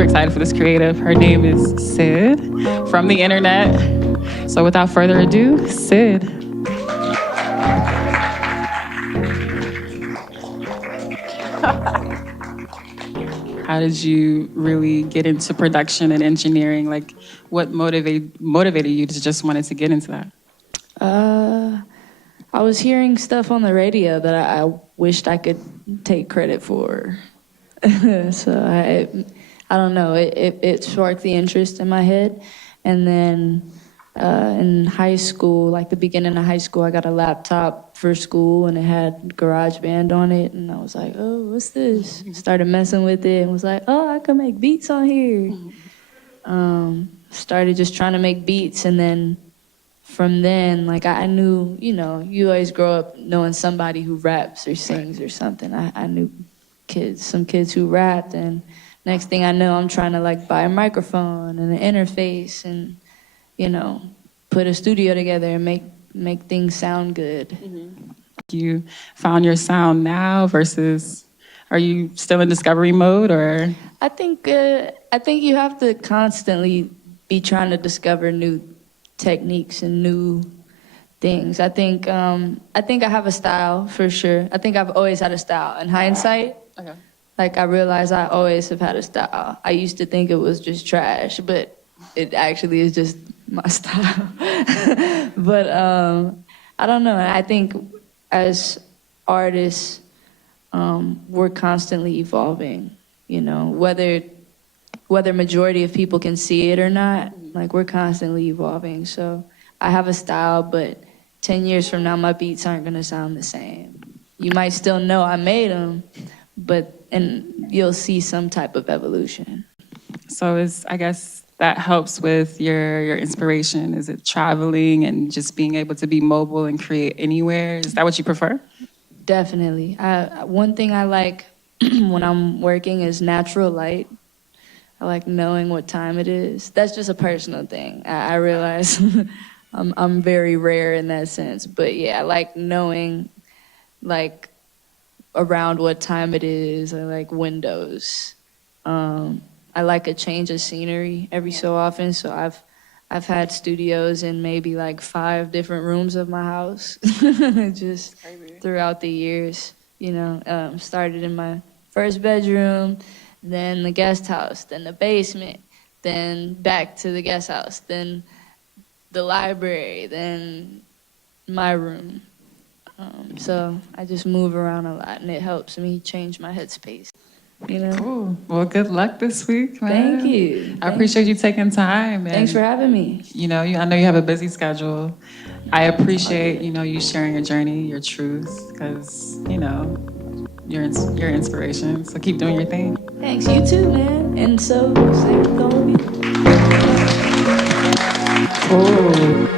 super excited for this creative. Her name is Syd from the internet. So without further ado, Syd. How did you really get into production and engineering? Like, what motivated you to just wanted to get into that? I was hearing stuff on the radio that I wished I could take credit for. So I don't know, it sparked the interest in my head. And then in high school, like the beginning of high school, I got a laptop for school and it had GarageBand on it. And I was like, oh, what's this? Started messing with it and was like, oh, I can make beats on here. Started just trying to make beats, and then from then, like I knew, you know, you always grow up knowing somebody who raps or sings or something. I knew some kids who rapped, and next thing I know, I'm trying to like buy a microphone and an interface and, you know, put a studio together and make things sound good. Mm-hmm. You found your sound now versus, are you still in discovery mode, or? I think you have to constantly be trying to discover new techniques and new things. I think I have a style for sure. I think I've always had a style. In hindsight, okay, like I realized I always have had a style. I used to think it was just trash, but it actually is just my style. But I don't know. I think as artists, we're constantly evolving. You know, whether majority of people can see it or not, like we're constantly evolving. So I have a style, but 10 years from now, my beats aren't gonna sound the same. You might still know I made them, and you'll see some type of evolution. So I guess that helps with your inspiration. Is it traveling and just being able to be mobile and create anywhere? Is that what you prefer? Definitely. One thing I like when I'm working is natural light. I like knowing what time it is. That's just a personal thing. I realize I'm very rare in that sense. But yeah, I like knowing like around what time it is. I like windows. I like a change of scenery every so often. So I've had studios in maybe like 5 different rooms of my house just throughout the years. You know, started in my first bedroom, then the guest house, then the basement, then back to the guest house, then the library, then my room. So I just move around a lot, and it helps me change my headspace. You know? Cool. Well, good luck this week, man. Thank you. I appreciate you taking time. Thanks for having me. You know, I know you have a busy schedule. I appreciate, you know, you sharing your journey, your truth, because, you know, you're inspiration. So keep doing your thing. Thanks. You too, man. And so, same with all of you. Cool.